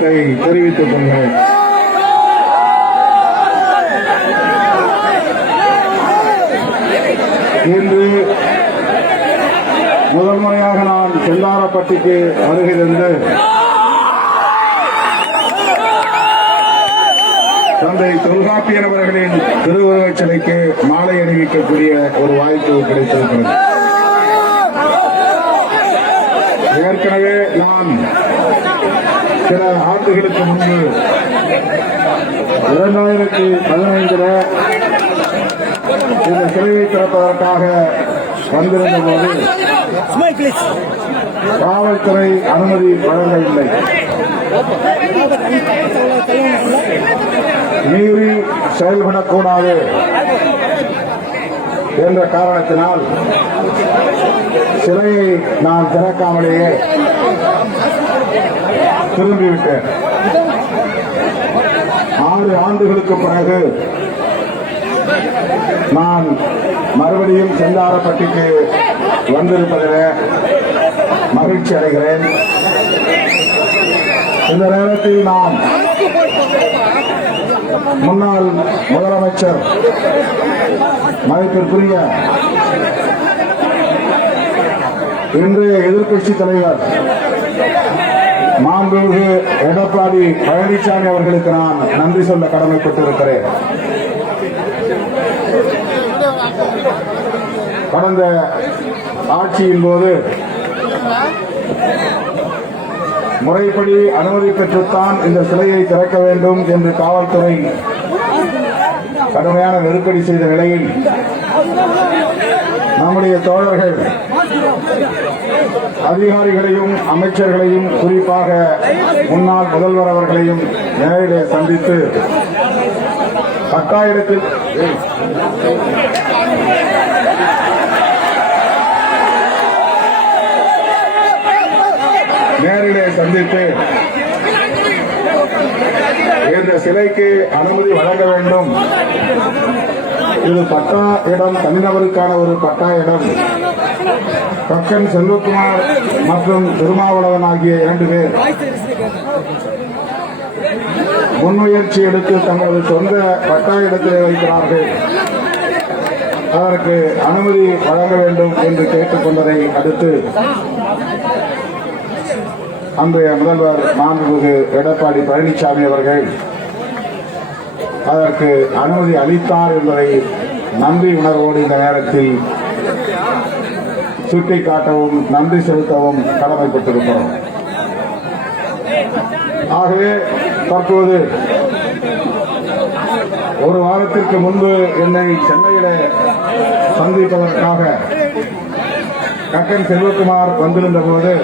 வணக்கத்தை தெரிவித்துக் கொள்கிறேன். இன்று முதல் முறையாக நான் செந்தாரப்பட்டிக்கு வருகை தந்து தந்தை தொல்காப்பியர் அவர்களின் திருவுருவச் சிலைக்கு மாலை அணிவிக்கக்கூடிய ஒரு வாய்ப்பு கிடைத்திருக்கிறது. ஏற்கனவே நான் சில ஆண்டுகளுக்கு முன்பு 2015 இந்த சிலையை திறப்பதற்காக வந்திருந்த போது காவல்துறை அனுமதி வழங்கவில்லை. மீறி செயல்படக்கூடாது என்ற காரணத்தினால் சிலையை நான் திறக்காமலேயே திரும்பிவிட்டேன். 6 ஆண்டுகளுக்கு பிறகு நான் மறுபடியும் செந்தாரப்பட்டிக்கு வந்திருப்பதில் மகிழ்ச்சி அடைகிறேன். இந்த நேரத்தில் நான் முன்னாள் முதலமைச்சர் மதிப்பிற்குரிய இன்றைய எதிர்க்கட்சி தலைவர் மாண்புமிகு எடப்பாடி பழனிசாமி அவர்களுக்கு நான் நன்றி சொல்ல கடமைப்பட்டிருக்கிறேன். கடந்த ஆட்சியின் போது முறைப்படி அனுமதி பெற்றுத்தான் இந்த சிலையை திறக்க வேண்டும் என்று காவல்துறை கடுமையான நெருக்கடி செய்த நிலையில் நம்முடைய தோழர்கள் அதிகாரிகளையும் அமைச்சர்களையும் குறிப்பாக முன்னாள் முதல்வர் அவர்களையும் நேரிலே சந்தித்து கட்டாயத்தில் சந்தித்து இந்த சிலைக்கு அனுமதி வழங்க வேண்டும். இது பட்டா இடம், தனிநபருக்கான ஒரு பட்டா இடம். கக்கன் செல்வகுமார் மற்றும் திருமாவளவன் ஆகிய 2 பேர் முன்முயற்சி எடுத்து தங்களது சொந்த பட்டா இடத்திலே வைக்கிறார்கள். அதற்கு அனுமதி வழங்க வேண்டும் என்று கேட்டுக் கொண்டதை அடுத்து அன்றைய முதல்வர் மாண்புமிகு எடப்பாடி பழனிசாமி அவர்கள் அதற்கு அனுமதி அளித்தார் என்பதை நன்றி உணர்வோடு இந்த நேரத்தில் சுட்டிக்காட்டவும் நன்றி செலுத்தவும் கடமைப்பட்டிருக்கிறோம். ஆகவே தற்போது ஒரு வாரத்திற்கு முன்பு என்னை சென்னையிலே சந்திப்பதற்காக கக்கன் செல்வகுமார் வந்திருந்த போது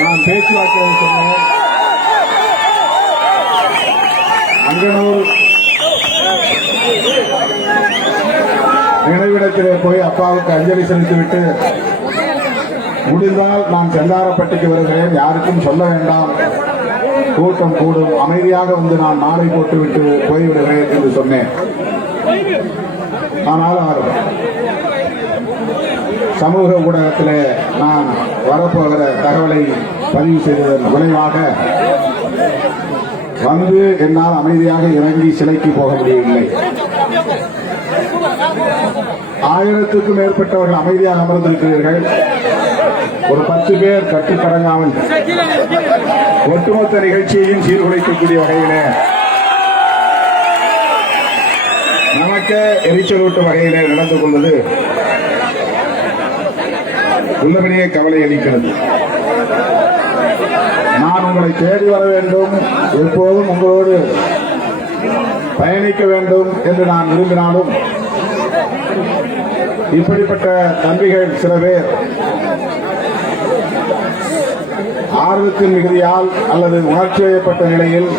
நான் பேச்சுவார்த்தை சொன்னேன். அங்கனூர் நினைவிடத்திலே போய் அப்பாவுக்கு அஞ்சலி செலுத்திவிட்டு முடிந்தால் நான் செந்தாரப்பட்டிக்கு வருகிறேன், யாருக்கும் சொல்ல வேண்டாம், கூட்டம் கூடும், அமைதியாக வந்து நான் மாலை போட்டுவிட்டு போய்விடுகிறேன் என்று சொன்னேன். ஆனால் சமூக ஊடகத்தில் நான் வரப்போகிற தகவலை பதிவு செய்ததன் விளைவாக வந்து என்னால் அமைதியாக இறங்கி சிலைக்கு போக முடியவில்லை. 1000க்கும் மேற்பட்டவர்கள் அமைதியாக அமர்ந்திருக்கிறீர்கள். ஒரு 10 பேர் கட்டுக்கடங்காமல் ஒட்டுமொத்த நிகழ்ச்சியையும் சீர்குலைக்கக்கூடிய வகையிலே, நமக்கு எரிச்சலூட்டும் வகையிலே நடந்து கொண்டது உள்ளபடியே கவலை அளிக்கிறது. நான் உங்களை தேடி வர வேண்டும், எப்போதும் உங்களோடு பயணிக்க வேண்டும் என்று நான் விரும்பினாலும் இப்படிப்பட்ட தம்பிகள் சில பேர் ஆர்வத்தின் மிகுதியால் அல்லது உணர்ச்சி வயப்பட்ட நிலையில்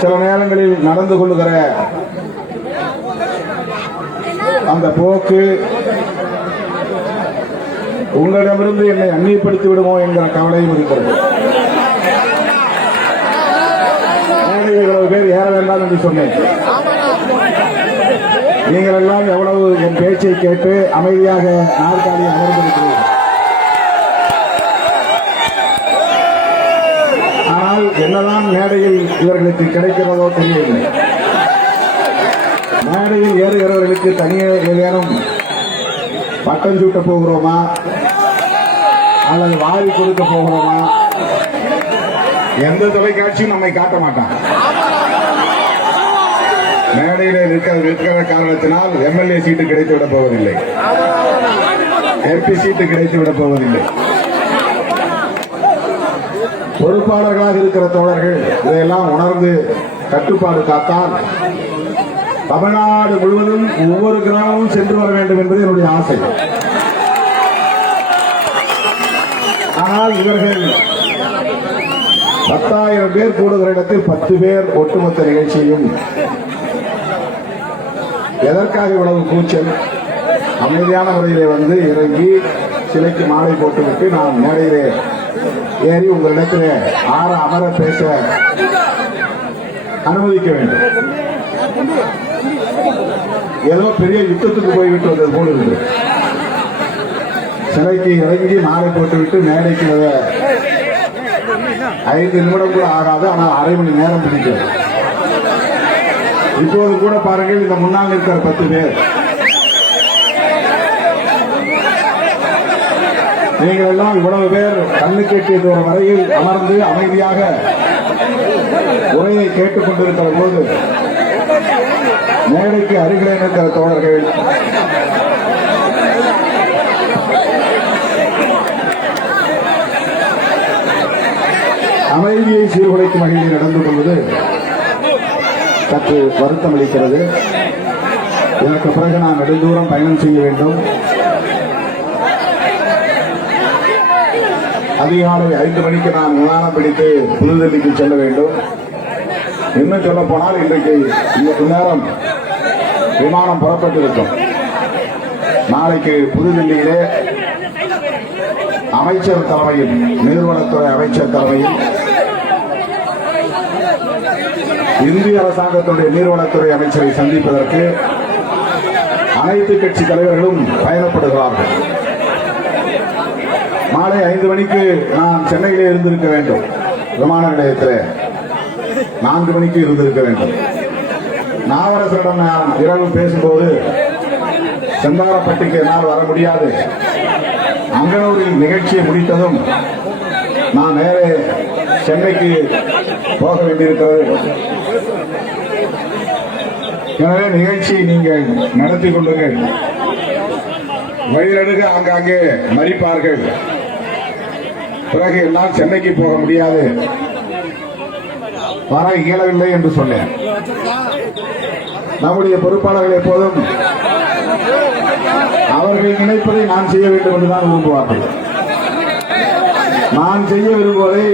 சில நேரங்களில் நடந்து கொள்ளுகிற அந்த போக்கு உங்களிடமிருந்து என்னை அந்நியப்படுத்தி விடுமோ என்கிற கவலையும் இருக்கிறது. இவ்வளவு பேர் ஏற வேண்டாம் என்று சொன்னேன். நீங்கள் எல்லாம் எவ்வளவு என் பேச்சை கேட்டு அமைதியாக நாற்காலியை அமர்ந்திருக்கிறீர்கள். என்னதான் மேடையில் இவர்களுக்கு கிடைக்கிறதோ தெரியவில்லை. மேடையில் ஏறுகிறவர்களுக்கு தனியே ஏதேனும் பட்டம் சூட்ட போகிறோமா அல்லது வாரி கொடுக்க போகிறோமா? எந்த தொலைக்காட்சியும் நம்மை காட்ட மாட்டான். மேடையில் இருக்கிற காரணத்தினால் எம்எல்ஏ சீட்டு கிடைத்துவிடப் போவதில்லை, எம்பி சீட்டு கிடைத்துவிடப் போவதில்லை. பொறுப்பாளர்களாக இருக்கிற தோழர்கள் இதையெல்லாம் உணர்ந்து கட்டுப்பாடு காத்தால் தமிழ்நாடு முழுவதும் ஒவ்வொரு கிராமமும் சென்று வர வேண்டும் என்பது என்னுடைய ஆசை. ஆனால் இவர்கள் 10,000 பேர் கூடுகிற இடத்தில் 10 பேர் ஒட்டுமொத்த நிகழ்ச்சியும் எதற்காக இவ்வளவு கூச்சல்? அமைதியான முறையிலே வந்து இறங்கி சிலைக்கு மாலை போட்டுவிட்டு நான் மேடையிலே ஏறி உங்களிடத்திலே அமர பேச அனுமதிக்க வேண்டும். ஏதோ பெரிய யுத்தத்துக்கு போய்விட்டு வந்தது போல இருக்கு. சிலைக்கு இறங்கி மாலை போட்டுவிட்டு மேடைக்கு 5 நிமிடம் கூட ஆகாது, ஆனால் அரை மணி நேரம் பிடிக்கும். இப்போது கூட பாருங்கள், இந்த முன்னால் இருக்கிற 10 பேர் நீங்கள் எல்லாம் இவ்வளவு பேர் கண்ணுக்கு எட்டிய தூரம் வரையில் அமர்ந்து அமைதியாக உரையை கேட்டுக் கொண்டிருக்கிற போது மேடைக்கு அருகிலே இருக்கிற தோழர்கள் அமைதியை சீர்குலைக்கும் வகையில் நடந்து கொள்வது சற்று வருத்தம் அளிக்கிறது. இதற்கு பிறகு நான் நெடுந்தூரம் பயணம் செய்ய வேண்டும். அதிகாலை 5 மணிக்கு நான் விமானம் பிடித்து புதுதில்லிக்கு செல்ல வேண்டும். இன்னும் சொல்ல போனால் இன்றைக்கு இந்த நேரம் விமானம் புறப்பட்டிருக்கும். நாளைக்கு புதுதில்லியிலே அமைச்சர் தலைமையில், நீர்வளத்துறை அமைச்சர் தலைமையில் இந்திய அரசாங்கத்துடைய நீர்வளத்துறை அமைச்சரை சந்திப்பதற்கு அனைத்து கட்சி தலைவர்களும் பயணப்படுகிறார்கள். மாலை 5 மணிக்கு நான் சென்னையிலே இருந்திருக்க வேண்டும். விமான நிலையத்தில் 4 மணிக்கு இருந்திருக்க வேண்டும். நாவரசரிடம் நான் இரவு பேசும்போது செந்தாரப்பட்டிக்கு என்னால் வர முடியாது, அங்கனூரில் நிகழ்ச்சியை முடித்ததும் நான் நேரே சென்னைக்கு போக வேண்டியிருக்கிறது. எனவே நிகழ்ச்சியை நீங்கள் நடத்தி கொள்ளுங்கள். வழிநடுக ஆங்காங்கே மறிப்பார்கள். பிறகு எல்லாம் சென்னைக்கு போக முடியாது, வர இயலவில்லை என்று சொன்னேன். நம்முடைய பொறுப்பாளர்கள் எப்போதும் அவர்கள் நினைப்பதை நான் செய்ய வேண்டும் என்றுதான் விரும்புவார்கள். நான் செய்ய விரும்புவதை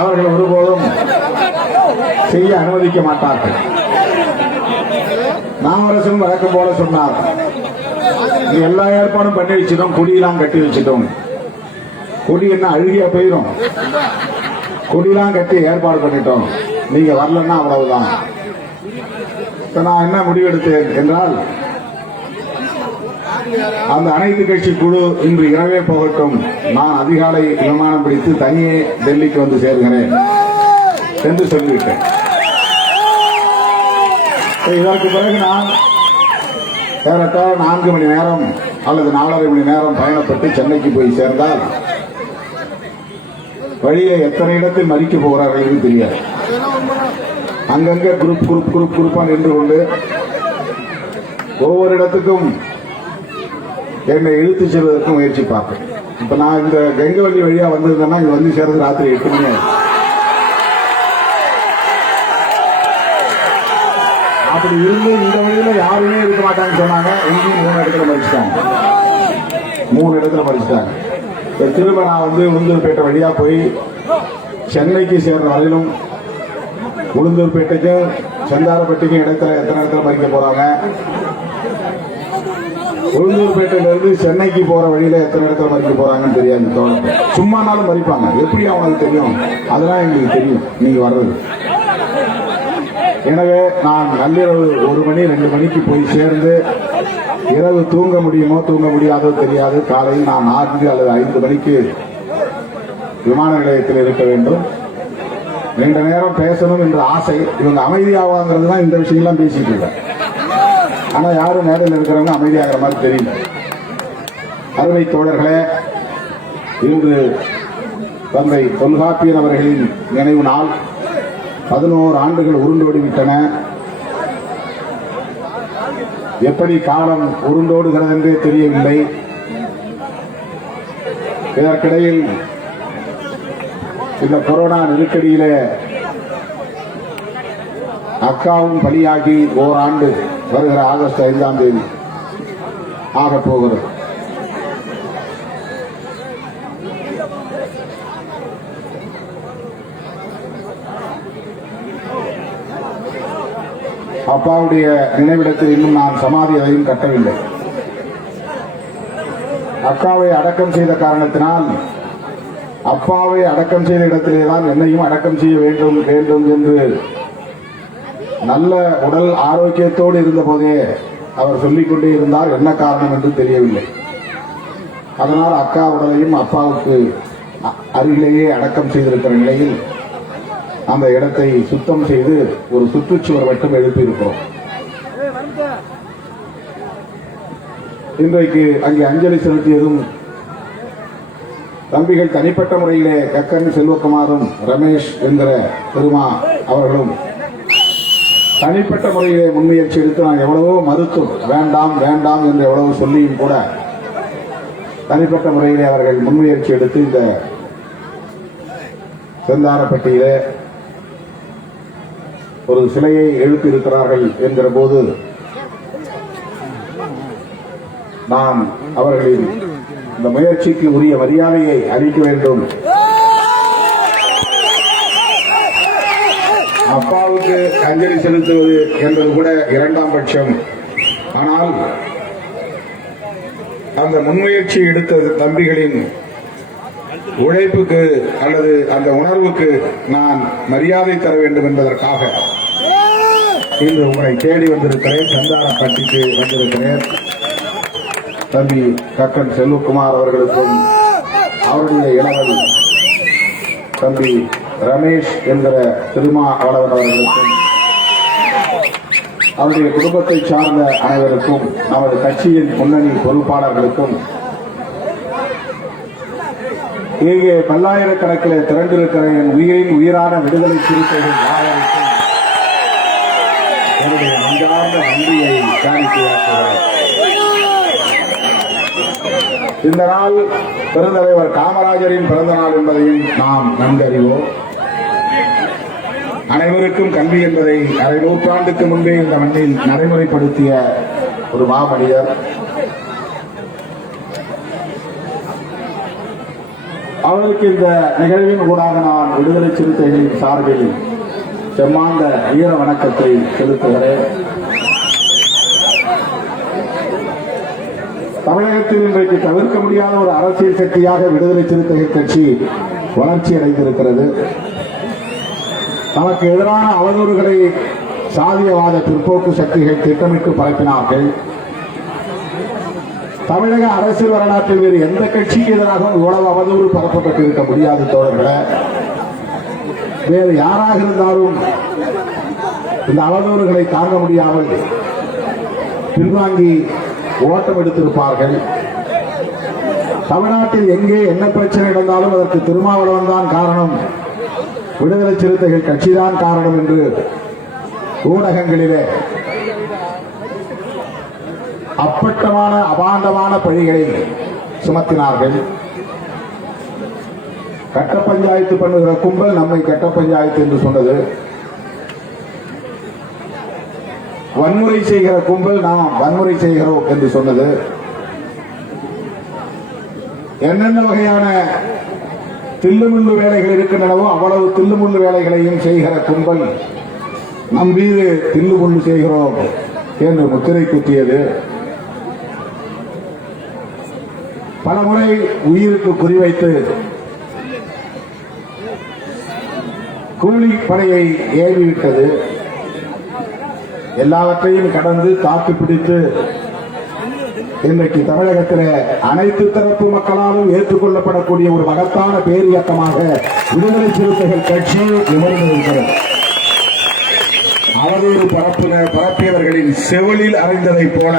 அவர்கள் ஒருபோதும் செய்ய அனுமதிக்க மாட்டார்கள். நாமரசன் வழக்கம் போல சொன்னார், எல்லா ஏற்பாடும் பண்ணி வச்சிட்டோம், கொடியெல்லாம் கட்டி வச்சிட்டோம். கொடி என்ன அழுகியா போயிடும், கொடியெல்லாம் கட்டி ஏற்பாடு பண்ணிட்டோம், நீங்க வரலன்னா அவ்வளவுதான். நான் என்ன முடிவெடுத்தேன் என்றால், அந்த அனைத்து கட்சி குழு இன்று இரவே போகட்டும், நான் அதிகாலை விமானம் பிடித்து தனியே டெல்லிக்கு வந்து சேர்கிறேன் என்று சொல்லிவிட்டேன். இதற்கு பிறகு நான் ஏறத்தாழ 4 மணி நேரம் அல்லது 4.5 மணி நேரம் பயணப்பட்டு சென்னைக்கு போய் சேர்ந்தால் வழியை எத்தனை இடத்தில் மறிக்க போகிறார்கள் என்று தெரியாது. அங்கங்க குரூப்பா நின்று கொண்டு ஒவ்வொரு இடத்துக்கும் என்னை இழுத்து செல்வதற்கு முயற்சி பார்ப்பேன். இப்ப நான் இந்த கெங்கவள்ளி வழியா வந்திருந்தேன்னா இங்க வந்து சேர்ந்து ராத்திரி 8 மணி ஆகும். அப்படி இருந்து இந்த வழியில யாருமே இருக்க மாட்டாங்கன்னு சொன்னாங்க. எங்கேயும் 3 இடத்துல மறிச்சிட்டாங்க. திரும்ப நான் வந்து உளுந்தூர்பேட்டை வழியா போய் சென்னைக்கு சேர்ற வரையிலும் உளுந்தூர்பேட்டைக்கும் செந்தாரப்பட்டிக்கும் எத்தனை இடத்துல மறிக்க போறாங்க, உளுந்தூர்பேட்டையிலிருந்து சென்னைக்கு போற வழியில எத்தனை இடத்துல மறிக்க போறாங்கன்னு தெரியாது. தோணுது சும்மானாலும் மறிப்பாங்க. எப்படி அவங்களுக்கு தெரியும்? அதெல்லாம் எங்களுக்கு தெரியும் நீங்க வர்றது. எனவே நான் நள்ளிரவு 1 மணி 2 மணிக்கு போய் சேர்ந்து இரவு தூங்க முடியுமோ தூங்க முடியாதோ தெரியாது. காலையில் நான் 4 அல்லது 5 மணிக்கு விமான நிலையத்தில் இருக்க வேண்டும். நீண்ட நேரம் பேசணும் என்ற ஆசை. இவங்க அமைதியாவாங்கிறது தான் இந்த விஷயம்லாம் பேசிட்டு இருக்காங்க. ஆனா யாரும் நேரில் இருக்கிறவங்க அமைதியாகிற மாதிரி தெரியல. அருமை தோழர்களே, இன்று தந்தை தொல்காப்பியன் அவர்களின் நினைவு நாள். 11 ஆண்டுகள் உருண்டோடிவிட்டன. எப்படி காலம் உருண்டோடுகிறது என்றே தெரியவில்லை. இதற்கிடையில் இந்த கொரோனா நெருக்கடியிலே அக்காவும் பலியாகி ஓராண்டு வருகிற ஆகஸ்ட் 5ஆம் தேதி ஆகப் போகிறது. அப்பாவுடைய நினைவிடத்தில் இன்னும் நான் சமாதி எதையும் கட்டவில்லை. அக்காவை அடக்கம் செய்த காரணத்தினால் அப்பாவை அடக்கம் செய்த இடத்திலேதான் என்னையும் அடக்கம் செய்ய வேண்டும் வேண்டும் என்று நல்ல உடல் ஆரோக்கியத்தோடு இருந்த போதே அவர் சொல்லிக் கொண்டே இருந்தார். என்ன காரணம் என்று தெரியவில்லை. அதனால் அக்கா உடலையும் அப்பாவுக்கு அருகிலேயே அடக்கம் செய்திருக்கிற நிலையில் அந்த இடத்தை சுத்தம் செய்து ஒரு சுற்றுச்சுவர் மட்டும் எழுப்பியிருக்கிறோம். இன்றைக்கு அங்கே அஞ்சலி செலுத்தியதும் தம்பிகள் தனிப்பட்ட முறையிலே கக்கன் செல்வகுமாரும் ரமேஷ் என்கிற திருமா அவர்களும் தனிப்பட்ட முறையிலே முன்முயற்சி எடுத்து நான் எவ்வளவோ மறுத்தும் வேண்டாம் வேண்டாம் என்று எவ்வளவு சொல்லியும் கூட தனிப்பட்ட முறையிலே அவர்கள் முன்முயற்சி எடுத்து இந்த செந்தாரப்பட்டியிலே ஒரு சிலையை எழுப்பியிருக்கிறார்கள் என்கிற போது நான் அவர்களின் இந்த முயற்சிக்கு உரிய மரியாதையை அளிக்க வேண்டும். அப்பாவுக்கு அஞ்சலி செலுத்துவது என்பது கூட இரண்டாம் பட்சம். ஆனால் அந்த முன்முயற்சி எடுத்த தம்பிகளின் உழைப்புக்கு அல்லது அந்த உணர்வுக்கு நான் மரியாதை தர வேண்டும் என்பதற்காக இன்று உங்களை தேடி வந்திருக்கிறேன். செந்தாரப்பட்டிக்கு வந்திருக்கிறேன். தம்பி கக்கன் செல்வகுமார் அவர்களுக்கும் அவருடைய இளவல் தம்பி ரமேஷ் என்கிற திருமா அவர்களுக்கும் அவருடைய குடும்பத்தை சார்ந்த அனைவருக்கும் நமது கட்சியின் முன்னணி பொறுப்பாளர்களுக்கும் இங்கே பல்லாயிரக்கணக்கில் திரண்டிருக்கிற என் உயிரின் உயிரான விடுதலை சிறுத்தைகள் யாவருக்கும் என்னுடைய நன்றார்ந்த நன்றியை காணிக்கையாக்குகிறார். இந்த நாள் பெருந்தலைவர் காமராஜரின் பிறந்த நாள் என்பதையும் நாம் நன்கறிவோம். அனைவருக்கும் கல்வி என்பதை அரை நூற்றாண்டுக்கு முன்பே இந்த மண்ணில் நடைமுறைப்படுத்திய ஒரு மாமனிதர். அவருக்கு இந்த நிகழ்வின் ஊடாக நான் விடுதலை சிறுத்தைகளின் சார்பில் செம்மாந்த வீர வணக்கத்தை செலுத்துகிறேன். தமிழகத்தில் இன்றைக்கு தவிர்க்க முடியாத ஒரு அரசியல் சக்தியாக விடுதலை சிறுத்தைகள் கட்சி வளர்ச்சி அடைந்திருக்கிறது. நமக்கு எதிரான அவதூறுகளை சாதியவாத பிற்போக்கு சக்திகள் திட்டமிட்டு பரப்பினார்கள். தமிழக அரசியல் வரலாற்றில் வேறு எந்த கட்சிக்கு எதிராகவும் இவ்வளவு அவதூறு பரப்பப்பட்டிருக்க முடியாது தோழர்களே. வேறு யாராக இருந்தாலும் இந்த அவதூறுகளை தாங்க முடியாமல் பின்வாங்கி ஓட்டம் எடுத்திருப்பார்கள். தமிழ்நாட்டில் எங்கே என்ன பிரச்சனை நடந்தாலும் அதற்கு திருமாவளவன் தான் காரணம், விடுதலை சிறுத்தைகள் கட்சிதான் காரணம் என்று ஊடகங்களிலே அப்பட்டமான அபாண்டமான பழிகளை சுமத்தினார்கள். கட்ட பஞ்சாயத்து பண்ணுகிற கும்பல் நம்மை கட்ட பஞ்சாயத்து என்று சொன்னது. வன்முறை செய்கிற கும்பல் நாம் வன்முறை செய்கிறோம் என்று சொன்னது. என்னென்ன வகையான தில்லுமுள்ளு வேலைகள் இருக்கின்றனவோ அவ்வளவு தில்லுமுள்ளு வேலைகளையும் செய்கிற கும்பல் நம் மீது தில்லுமுள்ளு செய்கிறோம் என்று முத்திரை குத்தியது. பலமுறை உயிருக்கு குறிவைத்து கூலிப்படையை ஏவிவிட்டது. எல்லாவற்றையும் கடந்து தாக்கு பிடித்து இன்றைக்கு தமிழகத்தில் அனைத்து தரப்பு மக்களாலும் ஏற்றுக்கொள்ளப்படக்கூடிய ஒரு மகத்தான பேரியக்கமாக விடுதலை சிறுத்தைகள் கட்சி நிமிர்ந்திருக்கிறது. அவதூறு பரப்பியவர்களின் செவிலில் அறைந்ததைப் போல,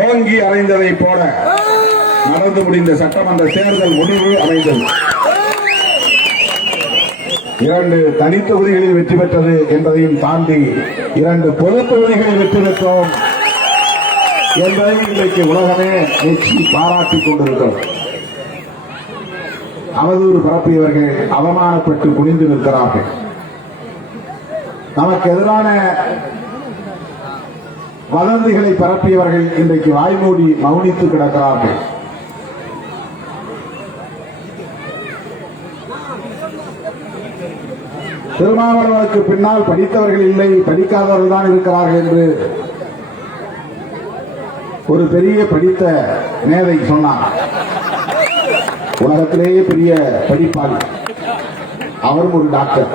ஓங்கி அறைந்ததைப் போல நடந்து முடிந்த சட்டமன்ற தேர்தல் முடிவு அமைந்தது. 2 தனித்தொகுதிகளில் வெற்றி பெற்றது என்பதையும் தாண்டி 2 பொது தொகுதிகளில் வெற்றி பெற்றோம் என்பதை இன்றைக்கு உலகமே மெச்சி பாராட்டிக் கொண்டிருக்கிறோம். அவதூறு பரப்பியவர்கள் அவமானப்பட்டு குனிந்து நிற்கிறார்கள். நமக்கு எதிரான வதந்திகளை பரப்பியவர்கள் இன்றைக்கு வாய்மூடி மௌனித்து கிடக்கிறார்கள். திருமாவளவனுக்கு பின்னால் படித்தவர்கள் இல்லை, படிக்காதவர்கள் தான் இருக்கிறார்கள் என்று ஒரு பெரிய படித்த மேதை சொன்னார். உலகத்திலேயே பெரிய படிப்பாளி, அவரும் ஒரு டாக்டர்.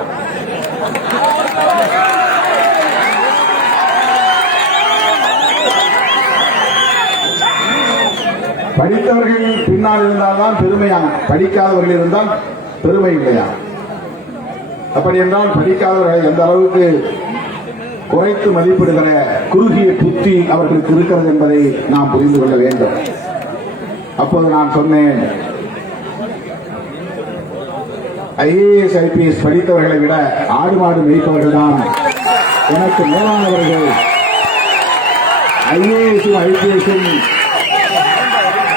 படித்தவர்கள் பின்னால் இருந்தால்தான் பெருமையான, படிக்காதவர்கள் இருந்தால் பெருமை இல்லையா? அப்படி என்றால் படிக்காதவர்களை எந்த அளவுக்கு குறைத்து மதிப்பிடுகிற குறுகிய புத்தி அவர்களுக்கு இருக்கிறது என்பதை நாம் புரிந்து கொள்ள வேண்டும். அப்போது நான் சொன்னேன், IAS IPS படித்தவர்களை விட ஆடு மாடு மேய்ப்பவர்கள் தான் எனக்கு மேலானவர்கள். IASும் IPSும்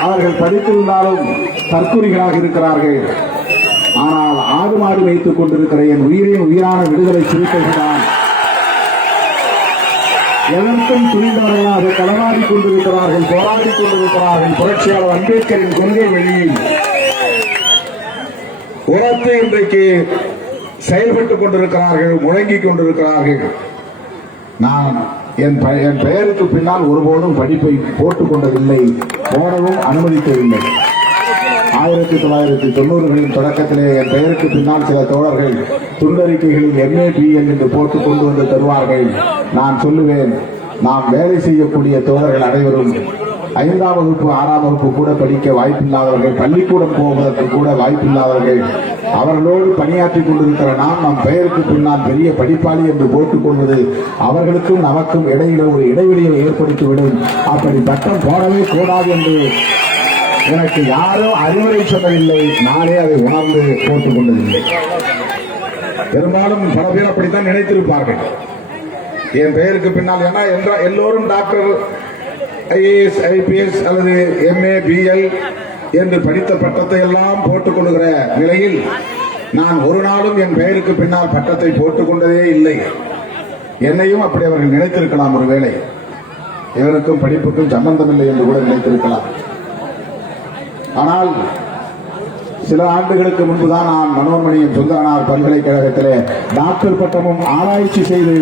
அவர்கள் படித்திருந்தாலும் தற்குறிகளாக இருக்கிறார்கள். ஆனால் ஆடு மாடு வைத்துக் கொண்டிருக்கிற என் உயிரின் உயிரான விடுதலை சிறுத்தைகள் தான் எதற்கும் துணிந்தவர்களாக களமாடிக் கொண்டிருக்கிறார்கள், போராடிக் கொண்டிருக்கிறார்கள். புரட்சியாளர் அம்பேத்கரின் கொள்கை வழியில் உரத்து இன்றைக்கு செயல்பட்டுக் கொண்டிருக்கிறார்கள், முழங்கிக் கொண்டிருக்கிறார்கள். நான் என் பெயருக்கு பின்னால் ஒருபோதும் படிப்பை போட்டுக் கொண்டதில்லை, போடவும் அனுமதிக்கவில்லை. 1990களின் தொடக்கத்திலே என் பெயருக்கு பின்னால் சில தோழர்கள் துண்டறிக்கைகளில் MA BL என்று போட்டுக் கொண்டு வந்து தருவார்கள். நான் சொல்லுவேன், நாம் வேலை செய்யக்கூடிய தோழர்கள் அனைவரும் 5ஆம் வகுப்பு 6ஆம் வகுப்பு கூட படிக்க வாய்ப்பில்லாதவர்கள், பள்ளிக்கூடம் போவதற்கு கூட வாய்ப்பில்லாதவர்கள். அவர்களோடு பணியாற்றிக் கொண்டிருக்கிற நாம் நம் பெயருக்கு பின்னால் பெரிய படிப்பாளி என்று போட்டுக் கொள்வது அவர்களுக்கும் நமக்கும் இடையில ஒரு இடைவெளியை ஏற்படுத்திவிடும். அப்படி பட்டம் போடவே கூடாது என்று எனக்கு யாரும் அறிவுரை சொல்லவில்லை, நானே அதை உணர்ந்து போட்டுக் கொண்டதில்லை. பெரும்பாலும் பல பேர் அப்படித்தான் நினைத்திருப்பார்கள். என் பெயருக்கு பின்னால் எல்லோரும் டாக்டர், IAS IPS அல்லது MA BL என்று படித்த பட்டத்தை எல்லாம் போட்டுக் கொள்ளுகிற நிலையில் நான் ஒரு நாளும் என் பெயருக்கு பின்னால் பட்டத்தை போட்டுக் கொண்டதே இல்லை. என்னையும் அப்படி அவர்கள் நினைத்திருக்கலாம். ஒருவேளை இவருக்கும் படிப்புக்கும் சம்பந்தமில்லை என்று கூட நினைத்திருக்கலாம். ஆனால் சில ஆண்டுகளுக்கு முன்புதான் நான் மனோன்மணியின் சுந்தரனார் பல்கலைக்கழகத்திலே டாக்டர் பட்டமும் ஆராய்ச்சி செய்து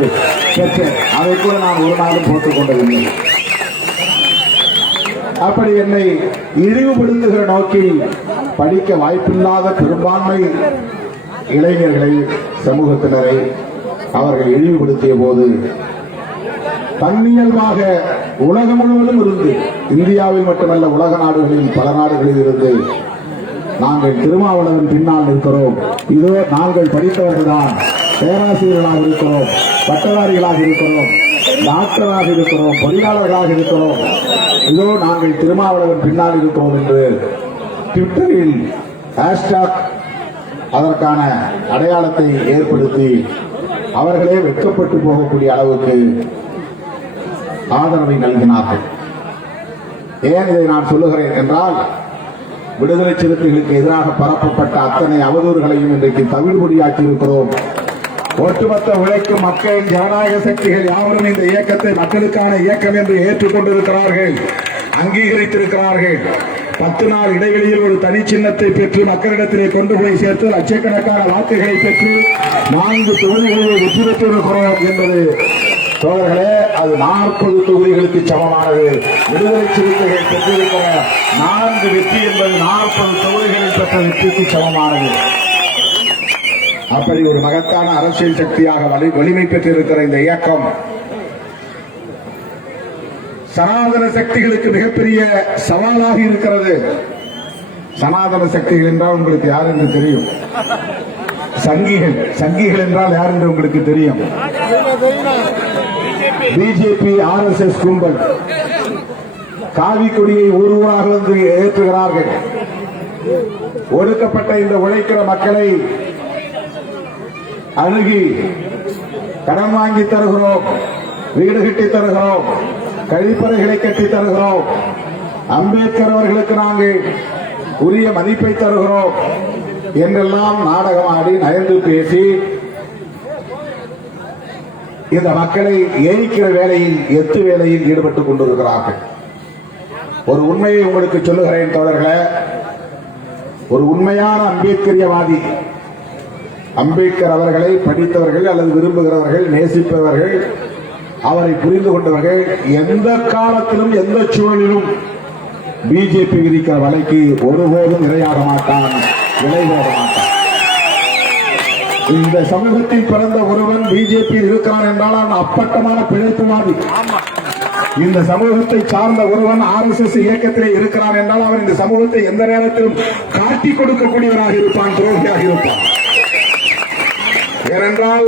பெற்றேன். அதை கூட நான் ஒரு நாளும் போட்டுக் கொண்டதில்லை. அப்படி என்னை இழிவுபடுத்துகிற நோக்கில் படிக்க வாய்ப்பில்லாத பெரும்பான்மை இளைஞர்களை, சமூகத்தினரை அவர்கள் இழிவுபடுத்திய போது தன்னியல்பாக உலகம் முழுவதும் இருந்து, இந்தியாவில் மட்டுமல்ல உலக நாடுகளில் பல நாடுகளில் இருந்து நாங்கள் திருமாவளவன் பின்னால் நிற்கிறோம், இதோ நாங்கள் படித்தவர்கள் தான், பேராசிரியர்களாக இருக்கிறோம், பட்டதாரிகளாக இருக்கிறோம், டாக்டராக இருக்கிறோம், பொறியாளர்களாக இருக்கிறோம், இதோ நாங்கள் திருமாவளவன் பின்னால் இருக்கிறோம் என்று ட்விட்டரில் ஹேஷ்டாக் அதற்கான அடையாளத்தை ஏற்படுத்தி அவர்களே வெட்கப்பட்டு போகக்கூடிய அளவுக்கு ஆதரவை நல்கினார்கள். ஏன் இதை நான் சொல்லுகிறேன் என்றால், விடுதலை சிறுத்தைகளுக்கு எதிராக பரப்பப்பட்ட அத்தனை அவதூறுகளையும் இன்றைக்கு தவிழ்மொழியாக்கி இருக்கிறோம். ஒட்டுமொத்த உழைக்கும் மக்களின் ஜனநாயக சக்திகள் யாவரும் இந்த இயக்கத்தை மக்களுக்கான இயக்கம் என்று ஏற்றுக்கொண்டிருக்கிறார்கள், அங்கீகரித்திருக்கிறார்கள். 10 நாள் இடைவெளியில் ஒரு தனி சின்னத்தை பெற்று மக்களிடத்திலே கொண்டு போய் சேர்த்து லட்சக்கணக்கான வாக்குகளை பெற்று 4 தொகுதிகளில் வெற்றி பெற்றிருக்கிறோம் என்பது தோழர்களே, அது 40 தொகுதிகளுக்கு சமமானது. விடுதலை சிறுத்தைகள் பெற்றிருக்கிற 4 வெற்றி என்பது 40 தொகுதிகளில் பெற்ற வெற்றிக்கு சமமானது. அப்படி ஒரு மகத்தான அரசியல் சக்தியாக வலிமை பெற்றிருக்கிற இந்த இயக்கம் சனாதன சக்திகளுக்கு மிகப்பெரிய சவாலாக இருக்கிறது. சனாதன சக்திகள் என்றால் உங்களுக்கு யார் என்று தெரியும். சங்கிகள் என்றால் யார் என்று உங்களுக்கு தெரியும். பிஜேபி RSS கும்பல் காவி கொடியை ஊராக வந்து ஏற்றுகிறார்கள். ஒடுக்கப்பட்ட இந்த உழைக்கிற மக்களை அணுகி கடன் வாங்கி தருகிறோம், வீடு கட்டி தருகிறோம், கழிப்பறைகளை கட்டி தருகிறோம், அம்பேத்கர் அவர்களுக்கு நாங்கள் உரிய மதிப்பை தருகிறோம் என்றெல்லாம் நாடகமாடி நயந்து பேசி இந்த மக்களை ஏய்க்கிற வேலையில் எத்து வேலையில் ஈடுபட்டுக் கொண்டிருக்கிறார்கள். ஒரு உண்மையை உங்களுக்கு சொல்லுகிறேன் தோழர்களே, ஒரு உண்மையான அம்பேத்கரியவாதி, அம்பேத்கர் அவர்களை படித்தவர்கள் அல்லது விரும்புகிறவர்கள், நேசிப்பவர்கள், அவரை புரிந்து கொண்டவர்கள் எந்த காலத்திலும் எந்த சூழலிலும் பிஜேபி விதிக்கிற வலைக்கு ஒருபோதும் இரையாக மாட்டான், விலை போட மாட்டான். இந்த சமூகத்தில் பிறந்த ஒருவன் பிஜேபியில் இருக்கிறான் என்றால் அவன் அப்பட்டமான பிழைப்புவாதி. இந்த சமூகத்தை சார்ந்த ஒருவன் RSS இயக்கத்திலே இருக்கிறான் என்றால் அவன் இந்த சமூகத்தை எந்த நேரத்திலும் காட்டிக் கொடுக்கக்கூடியவனாக இருப்பான், துரோகியாக இருப்பான். ஏனென்றால்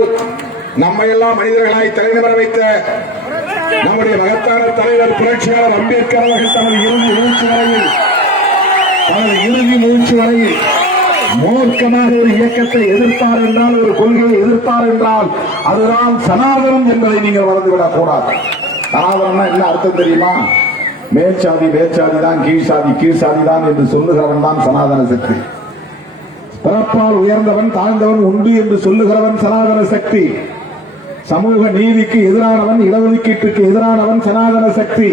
நம்மை எல்லாம் மனிதர்களாய் தலைநிமிர வைத்த நம்முடைய மகத்தான தலைவர் புரட்சியாளர் அம்பேத்கர் அவர்கள் தனது இறுதி மூச்சு வரையில் மூர்க்கமாக ஒரு இயக்கத்தை எதிர்த்தார் என்றால், ஒரு கொள்கையை எதிர்த்தார் என்றால் அதுதான் சனாதனம் என்பதை நீங்கள் மறந்துவிடக் கூடாது. சனாதனம் என்ன அர்த்தம் தெரியுமா? மேற்சாதி மேற்சாதி தான், கீழ் சாதி தான் என்று சொல்லுகிறவன் தான் சனாதன சக்தி. பிறப்பால் உயர்ந்தவன் தாழ்ந்தவன் உண்டு என்று சொல்லுகிறவன் சனாதன சக்தி. சமூக நீதிக்கு எதிரானவன், இடஒதுக்கீட்டுக்கு எதிரானவன் சனாதன சக்தி.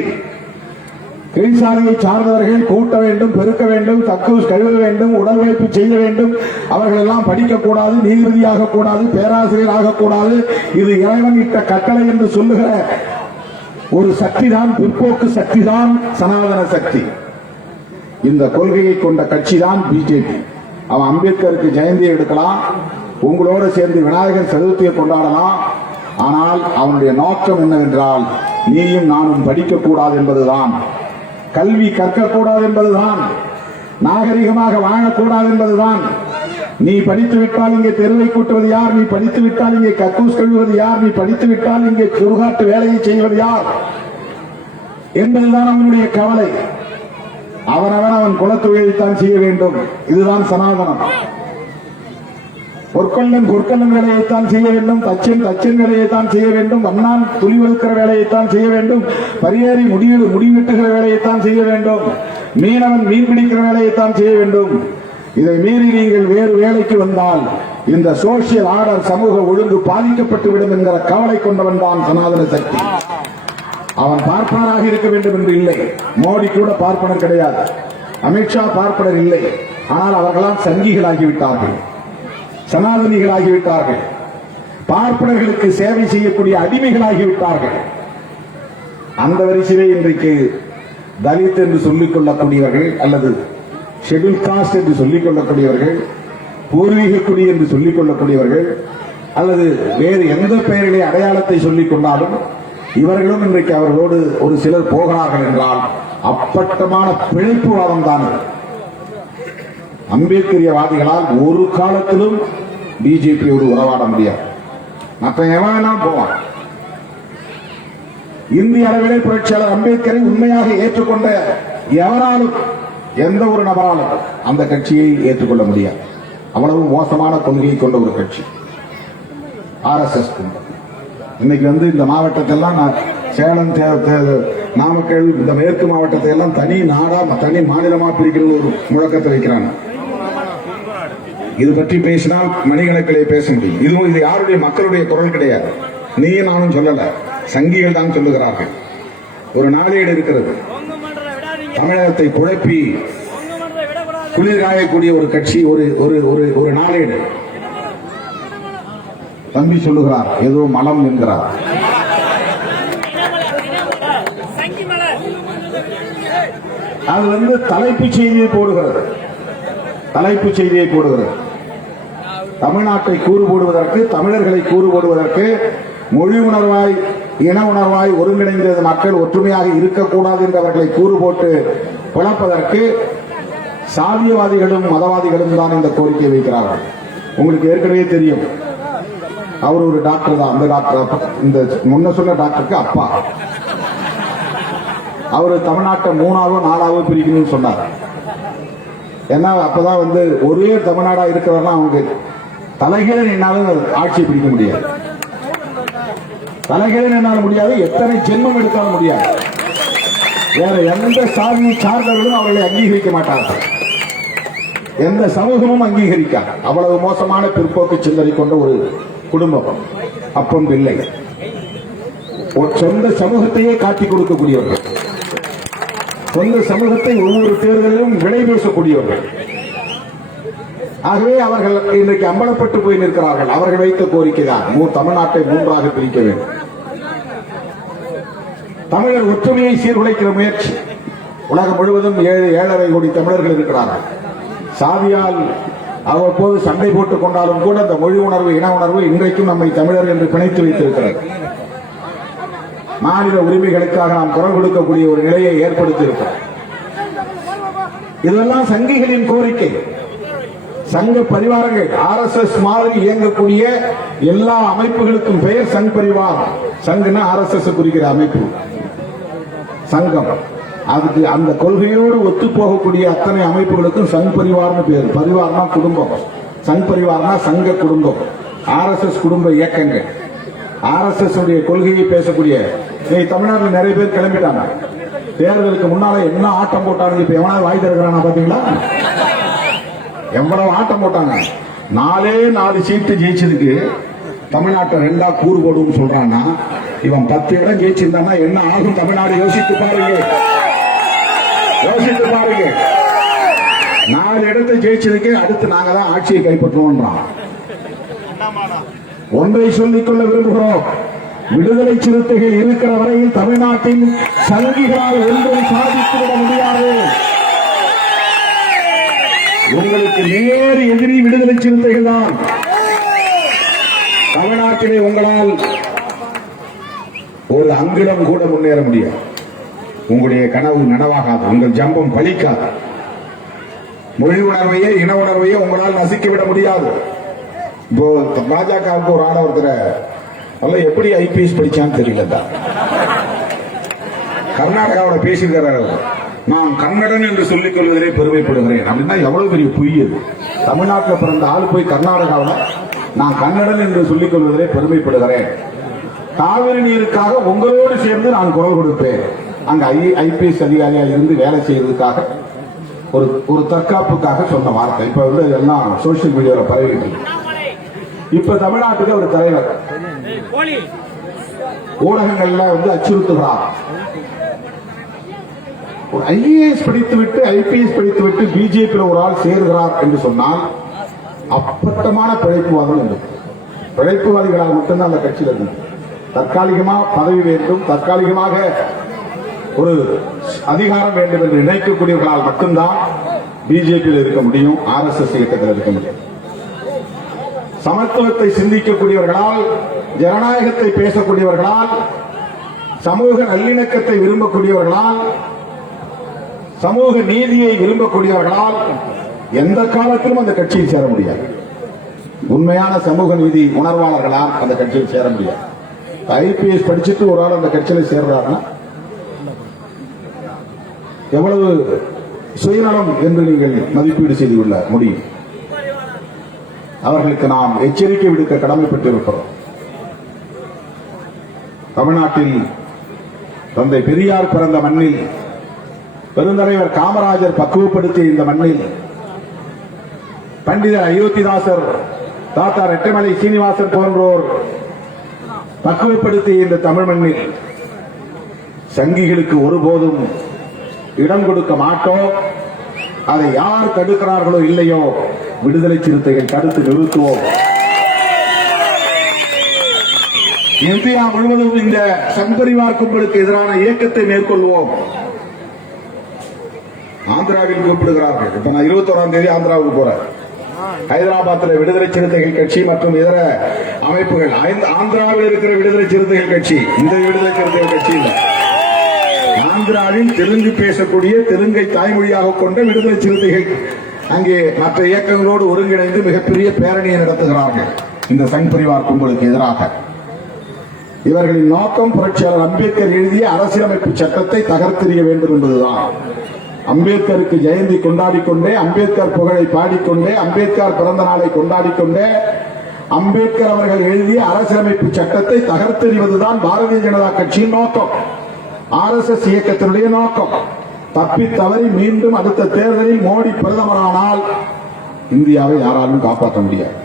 கீழ்சாதியை சார்ந்தவர்கள் கூட்ட வேண்டும், பெருக்க வேண்டும், தக்கூஸ் கழுவ வேண்டும், உடல் உழைப்பு செய்ய வேண்டும், அவர்கள் எல்லாம் படிக்கக்கூடாது, நீதிபதியாக கூடாது, பேராசிரியர் ஆகக்கூடாது, இது இறைவன் இட்ட கட்டளை என்று சொல்லுகிற ஒரு சக்தி தான், பிற்போக்கு சக்தி தான் சனாதன சக்தி. இந்த கொள்கையை கொண்ட கட்சி தான் பிஜேபி. அவன் அம்பேத்கருக்கு ஜெயந்தியை எடுக்கலாம், உங்களோடு சேர்ந்து விநாயகர் சதுர்த்தியை கொண்டாடலாம். ஆனால் அவனுடைய நோக்கம் என்னவென்றால் நீயும் நானும் படிக்கக்கூடாது என்பதுதான், கல்வி கற்கக்கூடாது என்பதுதான், நாகரிகமாக வாழக்கூடாது என்பதுதான். நீ படித்து விட்டால் இங்கே தெருவை கூட்டுவது யார்? நீ படித்து விட்டால் இங்கே கக்கூஸ் கழுவுவது யார்? நீ படித்து விட்டால் இங்கே சுடுகாட்டு வேலையை செய்வது யார் என்பதுதான் அவனுடைய கவலை. அவன் குலத்தொழிலைத்தான் செய்ய வேண்டும். இதுதான் சனாதனம். பொற்கொள்ளன் வேலையைத்தான் செய்ய வேண்டும், தச்சன் வேலையைத்தான் செய்ய வேண்டும், வண்ணான் துணிவெடுக்கிற வேலையைத்தான் செய்ய வேண்டும், பரியேறி முடிவெட்டுகிற வேலையைத்தான் செய்ய வேண்டும், மீனவன் மீன் பிடிக்கிற வேலையைத்தான் செய்ய வேண்டும். இதை மீறி நீங்கள் வேறு வேலைக்கு வந்தால் இந்த சோசியல் ஆர்டர், சமூக ஒழுங்கு பாதிக்கப்பட்டு விடும் என்கிற கவலை கொண்டவன் தான் சனாதன சக்தி. அவன் பார்ப்பனராக இருக்க வேண்டும் என்று இல்லை. மோடி கூட பார்ப்பனர் கிடையாது, அமித்ஷா பார்ப்பனர் இல்லை. ஆனால் அவர்களால் சங்கிகளாகிவிட்டார்கள், சனாதனிகளாகிவிட்டார்கள், பார்ப்பனர்களுக்கு சேவை செய்யக்கூடிய அடிமைகளாகிவிட்டார்கள். அந்த வரிசையிலே இன்றைக்கு தலித் என்று சொல்லிக் கொள்ளக்கூடியவர்கள், அல்லது ஷெட்யூல் காஸ்ட் என்று சொல்லிக் கொள்ளக்கூடியவர்கள், பூர்வீக குடி என்று சொல்லிக் கொள்ளக்கூடியவர்கள், அல்லது வேறு எந்த பெயரிலே அடையாளத்தை சொல்லிக் கொண்டாலும் இவர்களும் இன்றைக்கு அவர்களோடு ஒரு சிலர் போகிறார்கள் என்றால் அப்பட்டமான பிழைப்புவாதம் தான். அம்பேத்கரியவாதிகளால் ஒரு காலத்திலும் பிஜேபியோடு உறவாட முடியாது. மற்ற எவனா போவான். இந்திய அளவிலே புரட்சியாளர் அம்பேத்கரை உண்மையாக ஏற்றுக்கொண்ட எவராலும், எந்த ஒரு நபராலும் அந்த கட்சியை ஏற்றுக்கொள்ள முடியாது. அவ்வளவு மோசமான கொள்கையை கொண்ட ஒரு கட்சி RSS கும்பல். இன்னைக்கு இந்த மாவட்டத்தெல்லாம் சேலம், நாமக்கல், இந்த மேற்கு மாவட்டத்தை எல்லாம் தனி நாடா, தனி மாநிலமா பிரிக்கிற ஒரு முழக்கத்தை வைக்கிறாங்க. இது பற்றி பேசினால் மணிக்கணக்கிலே பேச முடியும். இது யாருடைய மக்களுடைய குரல் கிடையாது, நீயும் நானும் சொல்லல, சங்கிகள் தான் சொல்லுகிறார்கள். ஒரு நாளேடு இருக்கிறது, தமிழகத்தை குழப்பி குளிர்காயக்கூடிய ஒரு கட்சி, ஒரு நாளேடு. தம்பி சொல்லுகிறார், ஏதோ மலம் என்கிறார். அது தலைப்புச் செய்தியை போடுகிறது, தலைப்புச் செய்தியை போடுகிறது. தமிழ்நாட்டை கூறு போடுவதற்கு, தமிழர்களை கூறு போடுவதற்கு, மொழி உணர்வாய் இன உணர்வாய் ஒருங்கிணைந்த மக்கள் ஒற்றுமையாக இருக்கக்கூடாது என்று அவர்களை கூறு போட்டு பிளப்பதற்கு சாதியவாதிகளும் மதவாதிகளும் தான் இந்த கோரிக்கை வைக்கிறார்கள். உங்களுக்கு ஏற்கனவே தெரியும், அவர் ஒரு டாக்டர் தான். அந்த டாக்டர், இந்த முன்ன சொன்ன டாக்டருக்கு அப்பா, அவர் தமிழ்நாட்டை 3ஆவோ 4ஆவோ பிரிக்கணும்னு சொன்னார். ஏன்னா அப்பதான் ஒரே தமிழ்நாடா இருக்கிறவங்க அவங்க தலைகீழ நின்னாலும் ஆட்சியை பிடிக்க முடியாது. தலைகீழ நின்னாலும் முடியாது, எத்தனை ஜென்மம் எடுத்தாலும் முடியாது. வேற எந்த சாதியை சார்ந்தவர்களும் அவர்களை அங்கீகரிக்க மாட்டார்கள், எந்த சமூகமும் அங்கீகரிக்காது. அவ்வளவு மோசமான பிற்போக்கு சிந்தனை கொண்ட ஒரு குடும்பம் அப்பம் இல்லை. சொந்த சமூகத்தையே காட்டிக் கொடுக்கக்கூடியவர்கள், சொந்த சமூகத்தை ஒவ்வொரு தேர்தலிலும் விலை பேசக்கூடியவர்கள். ஆகவே அவர்கள் இன்றைக்கு அம்பலப்பட்டு போய் நிற்கிறார்கள். அவர்கள் வைத்த கோரிக்கை தான் தமிழ்நாட்டை 3ஆக பிரிக்க வேண்டும். தமிழர் ஒற்றுமையை சீர்குலைக்கிற முயற்சி. உலகம் முழுவதும் 7.5 கோடி தமிழர்கள் இருக்கிறார்கள். சாதியால் அவ்வப்போது சண்டை போட்டுக் கொண்டாலும் கூட அந்த மொழி உணர்வு, இன உணர்வு இன்றைக்கும் நம்மை தமிழர் என்று பிணைத்து வைத்திருக்கிறது. மாநில உரிமைகளுக்காக நாம் குரல் கொடுக்கக்கூடிய ஒரு நிலையை ஏற்படுத்தி இருக்கிறோம். இதெல்லாம் சங்கிகளின் கோரிக்கை. சங்க பரிவாரங்கள், RSS மாதிரி இயங்கக்கூடிய எல்லா அமைப்புகளுக்கும் பெயர் சங் பரிவார். சங்குனா RSS குறிக்கிற அமைப்பு, சங்கம். அதுக்கு அந்த கொள்கையோடு ஒத்து போகக்கூடிய அத்தனை அமைப்புகளுக்கும் சங் பரிவார்னு பேர். பரிவார்னா குடும்பம், சங் பரிவார்னா சங்க குடும்பம், RSS குடும்ப இயக்கங்கள். RSS உடைய கொள்கையை பேசக்கூடிய தமிழ்நாட்டில் நிறைய பேர் கிளம்பிட்டாங்க. தேர்தலுக்கு முன்னால என்ன ஆட்டம் போட்டாங்க. இப்ப எவனாவது வாய் திறக்கிறானா பாத்தீங்களா? எவ்வளவு ஆட்டம் போட்டாங்க. 4 சீட்டு ஜெயிச்சதுக்கு தமிழ்நாட்டை 2ஆ கூறு போடுன்னு சொல்றான்னா, இவன் 10 இடம் ஜெயிச்சிருந்தான்னா என்ன ஆகும் தமிழ்நாடு? யோசித்து பாருங்க, யோசித்து பாருங்க. 4 இடத்தை ஜெயிச்சதுக்கு அடுத்து நாங்க தான் ஆட்சியை கைப்பற்றுவோம். ஒன்றை சொல்லிக்கொள்ள விரும்புகிறோம், விடுதலை சிறுத்தைகள் இருக்கிற வரையில் தமிழ்நாட்டின் சங்கிகளால் ஒன்றும் சாதித்துவிட முடியாது. உங்களுக்கு நேர் எதிரி விடுதலை சிறுத்தைகள் தான். தமிழ்நாட்டிலே உங்களால் ஒரு அங்கிடம் கூட முன்னேற முடியாது. உங்களுடைய கனவு நனவாகாது, உங்கள் ஜம்பம் பலிக்காது. மொழி உணர்வையே, இன உணர்வையே உங்களால் நசிக்கிவிட முடியாது. இப்போ பாஜகவுக்கு ஒரு ஆள் ஒருத்தர் எப்படி IPS படிச்சான்னு தெரியல, கர்நாடகாவோட பேசியிருக்கிறார். நான் கன்னடன் என்று சொல்லிக் கொள்வதிலே பெருமைப்படுகிறேன் அப்படின்னா எவ்வளவு பெரிய பொய் அது. தமிழ்நாட்டில் பிறந்த ஆள் போய் கர்நாடகாவில் நான் கன்னடன் என்று சொல்லிக் கொள்வதிலே பெருமைப்படுகிறேன். காவிரி நீருக்காக உங்களோடு சேர்ந்து நான் குரல் கொடுப்பேன். அங்க IPS அதிகாரியா இருந்து வேலை செய்யறதுக்காக ஒரு தற்காப்புக்காக சொன்ன வார்த்தை. இப்ப எல்லாம் சோசியல் மீடியாவில் பரவிட்டு. இப்ப தமிழ்நாட்டுக்கு ஒரு தலைவர் ஊடகங்கள்ல அச்சுறுத்துகிறார். ஒரு IAS படித்துவிட்டு IPS படித்துவிட்டு பிஜேபியில் ஒரு ஆள் சேருகிறார் என்று சொன்னால் அப்பட்டமான பிழைப்புவாதம் என்று. பிழைப்புவாதிகளால் மட்டும்தான் அந்த கட்சியில் இருக்கு. தற்காலிகமாக பதவி வேண்டும், தற்காலிகமாக ஒரு அதிகாரம் வேண்டும் என்று நினைக்கக்கூடியவர்களால் மட்டும்தான் பிஜேபியில் இருக்க முடியும், RSS இயக்கத்தில் இருக்க முடியும். சமத்துவத்தை சிந்திக்கக்கூடியவர்களால், ஜனநாயகத்தை பேசக்கூடியவர்களால், சமூக நல்லிணக்கத்தை விரும்பக்கூடியவர்களால், சமூக நீதியை விரும்பக்கூடியவர்களால் எந்த காலத்திலும் அந்த கட்சியில் சேர முடியாது. உண்மையான சமூக நீதி உணர்வாளர்களால் அந்த கட்சியில் சேர முடியாது. IPS படிச்சுட்டு ஒரு ஆள் அந்த கட்சியில் சேர்றாருன்னா எவ்வளவு சுயநலம் என்று நீங்கள் மதிப்பீடு செய்து கொள்ள முடியும். அவர்களுக்கு நாம் எச்சரிக்கை விடுக்க கடமைப்பட்டிருக்கிறோம். தமிழ்நாட்டில் தந்தை பெரியார் பிறந்த மண்ணில், பெருந்தலைவர் காமராஜர் பக்குவப்படுத்திய இந்த மண்ணில், பண்டிதர் அயோத்திதாசர், தாத்தா ரெட்டமலை சீனிவாசன் போன்றோர் பக்குவப்படுத்திய இந்த தமிழ் மண்ணில் சங்கிகளுக்கு ஒருபோதும் இடம் கொடுக்க மாட்டோம். அதை யார் தடுக்கிறார்களோ இல்லையோ, விடுதலை சிறுத்தைகள் தடுத்து நிறுத்துவோம். இந்தியா முழுவதும் இந்த சம்பரிவார் கும்பலுக்கு எதிரான இயக்கத்தை மேற்கொள்வோம். ஆந்திராவில் கூப்பிடுகிறார்கள். இப்ப நான் 21ஆம் தேதி ஆந்திராவுக்கு போறேன். ஹைதராபாத்தில் விடுதலை சிறுத்தைகள் கட்சி மற்றும் இதர அமைப்புகள், ஆந்திராவில் இருக்கிற விடுதலை சிறுத்தைகள் கட்சி, இந்த விடுதலை சிறுத்தைகள் கட்சி இல்லை, ஆந்திராவில் தெலுங்கு பேசக்கூடிய, தெலுங்கை தாய்மொழியாக கொண்ட விடுதலை சிறுத்தைகள் அங்கே மற்ற இயக்கங்களோடு ஒருங்கிணைந்து மிகப்பெரிய பேரணியை நடத்துகிறார்கள் இந்த சங் பரிவார் கும்பலுக்கு எதிராக. இவர்களின் நோக்கம் புரட்சியாளர் அம்பேத்கர் எழுதிய அரசியலமைப்பு சட்டத்தை தகர்த்தெறிய வேண்டும் என்பதுதான். அம்பேத்கருக்கு ஜெயந்தி கொண்டாடிக்கொண்டே, அம்பேத்கர் புகழை பாடிக்கொண்டே, அம்பேத்கர் பிறந்த நாளை கொண்டாடிக்கொண்டே அம்பேத்கர் அவர்கள் எழுதிய அரசியலமைப்பு சட்டத்தை தகர்த்தெறிவதுதான் பாரதிய ஜனதா கட்சியின் நோக்கம், RSS இயக்கத்தினுடைய நோக்கம். தப்பி தவறி மீண்டும் அடுத்த தேர்தலில் மோடி பிரதமரானால் இந்தியாவை யாராலும் காப்பாற்ற முடியாது,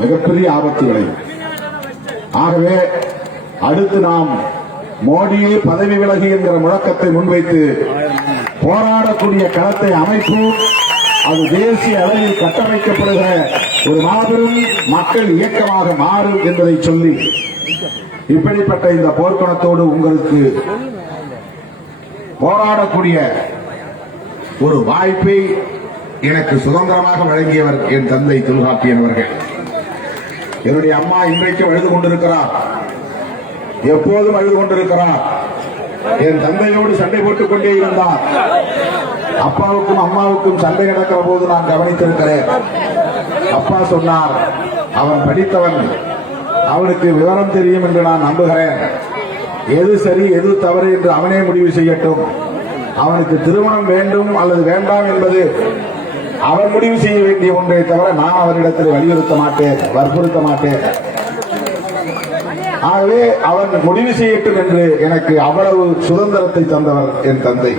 மிகப்பெரிய ஆபத்து விளையும். ஆகவே அடுத்து நாம் மோடியே பதவி விலகி என்கிற முழக்கத்தை முன்வைத்து போராடக்கூடிய களத்தை அமைப்போம். அது தேசிய அளவில் கட்டமைக்கப்படுகிற ஒரு மாபெரும் மக்கள் இயக்கமாக மாறும் என்பதை சொல்லி, இப்படிப்பட்ட இந்த போர்க்குணத்தோடு உங்களுக்கு போராடக்கூடிய ஒரு வாய்ப்பை எனக்கு சுதந்திரமாக வழங்கியவர் என் தந்தை தொல்காப்பியன் அவர்கள். என்னுடைய அம்மா இன்றைக்கு அழுது கொண்டிருக்கிறார், எப்போதும் அழுது கொண்டிருக்கிறார். என் தந்தையோடு சண்டை போட்டுக் கொண்டே இருந்தார். அப்பாவுக்கும் அம்மாவுக்கும் சண்டை நடக்கிற போது நான் கவனித்திருக்கிறேன். அப்பா சொன்னார், அவன் படித்தவன், அவனுக்கு விவரம் தெரியும் என்று நான் நம்புகிறேன். எது சரி எது தவறு என்று அவனே முடிவு செய்யட்டும். அவனுக்கு திருமணம் வேண்டும் அல்லது வேண்டாம் என்பது அவன் முடிவு செய்ய வேண்டிய ஒன்றை தவிர நான் அவரிடத்தில் வலியுறுத்த மாட்டேன், வற்புறுத்த மாட்டேன். ஆகவே அவன் முடிவு செய்யட்டும் என்று எனக்கு அவ்வளவு சுதந்திரத்தை தந்தவர் என் தந்தை.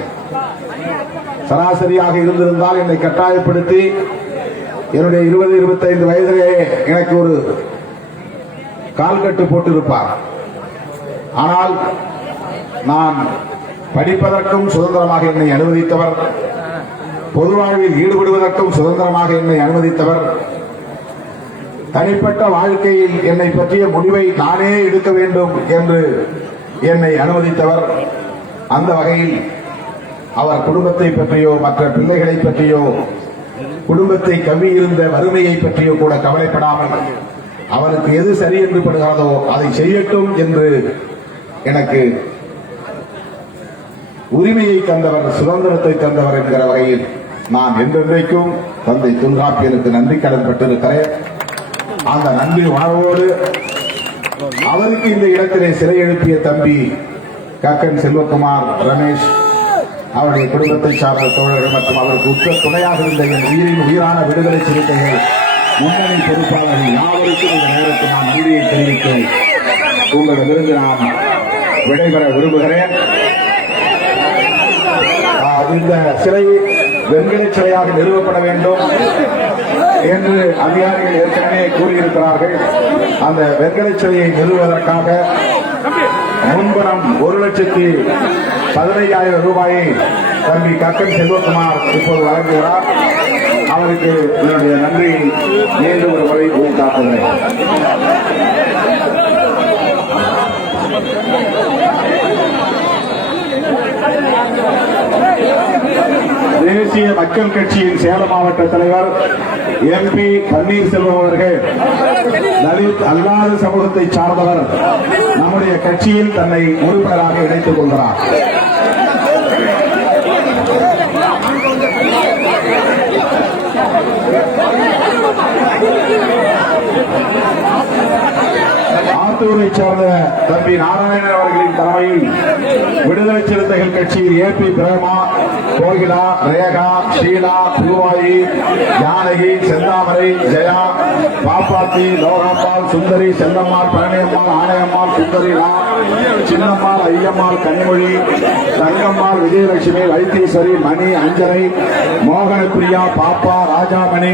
சராசரியாக இருந்திருந்தால் என்னை கட்டாயப்படுத்தி என்னுடைய 20-25 வயதிலேயே எனக்கு ஒரு கால்கட்டு போட்டிருப்பார். ஆனால் நான் படிப்பதற்கும் சுதந்திரமாக என்னை அனுமதித்தவர், பொது வாழ்வில் ஈடுபடுவதற்கும் சுதந்திரமாக என்னை அனுமதித்தவர், தனிப்பட்ட வாழ்க்கையில் என்னை பற்றிய முடிவை நானே எடுக்க வேண்டும் என்று என்னை அனுமதித்தவர். அந்த வகையில் அவர் குடும்பத்தை பற்றியோ மற்ற பிள்ளைகளை பற்றியோ குடும்பத்தை கவ்வியிருந்த வறுமையை பற்றியோ கூட கவலைப்படாமல் அவருக்கு எது சரி என்று படுகிறதோ அதை செய்யட்டும் என்று எனக்கு உரிமையை தந்தவர், சுதந்திரத்தை தந்தவர் என்கிற வகையில் நான் என்றென்றைக்கும் தந்தை தொல்காப்பியனுக்கு நன்றி கடன் பட்டிருக்கிறேன். அந்த நன்றி உணர்வோடு அவருக்கு இந்த இடத்திலே சிலை எழுப்பிய தம்பி கக்கன் செல்வகுமார், ரமேஷ், அவருடைய குடும்பத்தை சார்ந்த தோழர்கள் மற்றும் அவருக்கு உற்ற துணையாக இருந்த என் உயிரின் உயிரான விடுதலை சிறுத்தைகள் முன்னணி பொறுப்பாளர்கள் யாவருக்கும் இந்த நேரத்தில் நான் நன்றியை தெரிவித்து உங்களிடமிருந்து நான் விடைபெற விரும்புகிறேன். இந்த சிலை வெண்கல சிலையாக நிறுவப்பட வேண்டும் என்று அதிகாரிகள் ஏற்கனவே கூறியிருக்கிறார்கள். அந்த வெண்கல சிலையை நிறுவுவதற்காக முன்பணம் 1,15,000 ரூபாயை தம்பி கக்கன் செல்வகுமார் இப்போது வழங்குகிறார். அவருக்கு என்னுடைய நன்றியை மீண்டும் ஒரு முறை காட்டுகிறேன். தேசிய மக்கள் கட்சியின் சேலம் மாவட்ட தலைவர் MP பன்னீர்செல்வம் அவர்கள் தலித் அல்லாத சமூகத்தை சார்ந்தவர், நம்முடைய கட்சியில் தன்னை உறுப்பினராக இணைத்துக் கொள்கிறார். ஆத்தூரை சார்ந்த தம்பி நாராயணன் அவர்களின் தலைமையில் விடுதலை சிறுத்தைகள் கட்சியில் AP பிரேமா, கோகிலா, ரேகா, ஷீலா, பூவாயி, ஜானகி, செந்தாமரை, ஜெயா, பாப்பாத்தி, லோகாம்பாள், சுந்தரி, செல்லம்மாள், பழனியம்மாள், ஆணையம்மாள், சுந்தரிலா, சின்னம்மாள், ஐயம்மாள், கனிமொழி, தங்கம்மாள், விஜயலட்சுமி, வைத்தீஸ்வரி, மணி, அஞ்சலை, மோகனப்பிரியா, பாப்பா, ராஜாமணி,